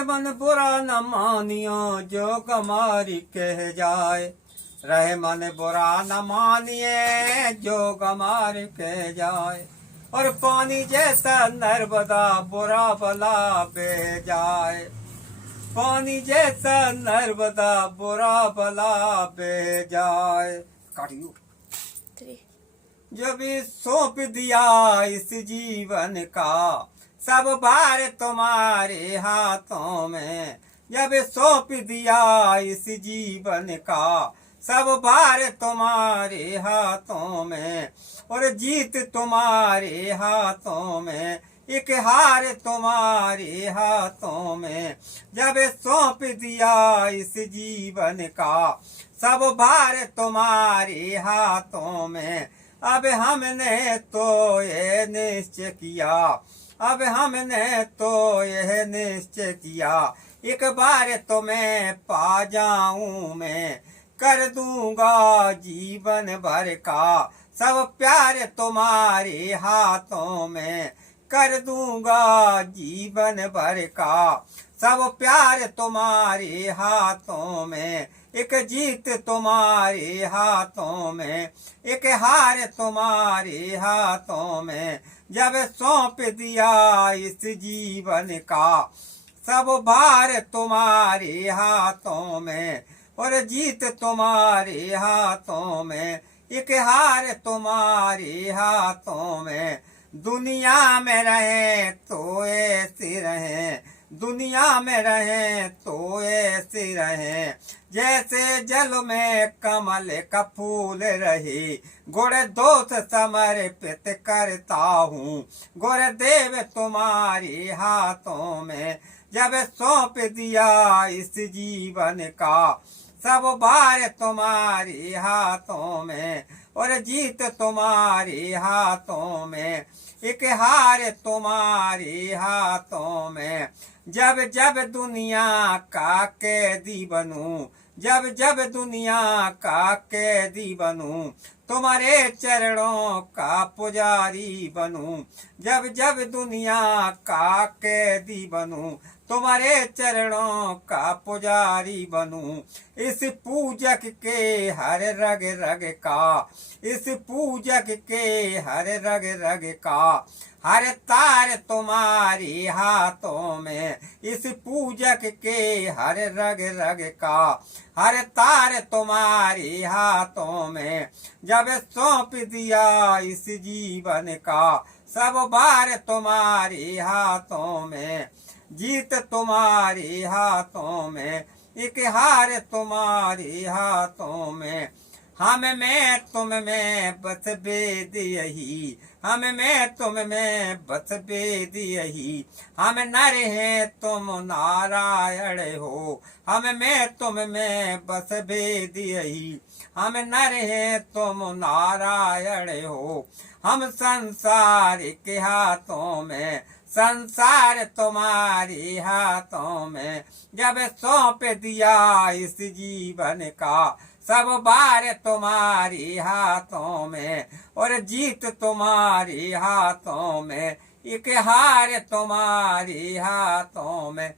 रहे मन बुरा न मानियो जो गमारी कह जाए। रहे मन बुरा न मानिए जो गमारी कह जाए। और पानी जैसा नर्मदा बुरा भला बह जाए। पानी जैसा नर्मदा बुरा भला बह जाए। काटियो जब सौंप दिया इस जीवन का सब भार तुम्हारे हाथों में। जब सौंप दिया इस जीवन का सब भार तुम्हारे हाथों में। और जीत तुम्हारे हाथों में, एक हार तुम्हारे हाथों में। जब सौंप दिया इस जीवन का सब भार तुम्हारे हाथों में। अब हमने तो ये निश्चय किया, अब हमने तो यह निश्चय किया, एक बार तो मैं पा जाऊं मैं, कर दूंगा जीवन भर का सब प्यार तुम्हारे हाथों में। कर दूंगा जीवन भर का सब प्यार तुम्हारे हाथों में। एक जीत तुम्हारे हाथों में, एक हार तुम्हारे हाथों में। जब सौंप दिया इस जीवन का सब भार तुम्हारे हाथों में। और जीत तुम्हारे हाथों में, एक हार तुम्हारे हाथों में। दुनिया में रहे तो ऐसे रहे, दुनिया में रहे तो ऐसे रहे, जैसे जल में कमल का फूल रहे। गुण दोष समर्पित करता हूँ गुरुदेव तुम्हारे हाथों में। जब सौंप दिया इस जीवन का सब भार तुम्हारे हाथों में। और जीत तुम्हारे हाथों में, एक हार तुम्हारे हाथों में। जब जब दुनिया का कैदी बनूं, जब जब दुनिया का कैदी बनूं, तुम्हारे चरणों का पुजारी बनूं। जब जब दुनिया का कैदी बनूं, तुम्हारे चरणों का पुजारी बनूं। इस पूजक के हर रग रग का, इस पूजक के हर रग रग का, हर तार तुम्हारे हाथों में। इस पूजक के हर रग रग का हर तार तुम्हारे हाथों में। जब सौंप दिया इस जीवन का सब भार तुम्हारे हाथों में। जीत तुम्हारे हाथों में, एक हार तुम्हारे हाथों में। हम में तुम में बस भेद यही, हम में तुम में बस भेद यही। हम नर हैं तुम नारायण हो, हम में तुम में बस भेद यही। हम नर हैं तुम नारायण हो। हम संसार के हाथों में, संसार तुम्हारे हाथों में। जब सौंप दिया इस जीवन का सब भार तुम्हारे हाथों में। और जीत तुम्हारे हाथों में, एक हार तुम्हारे हाथों में।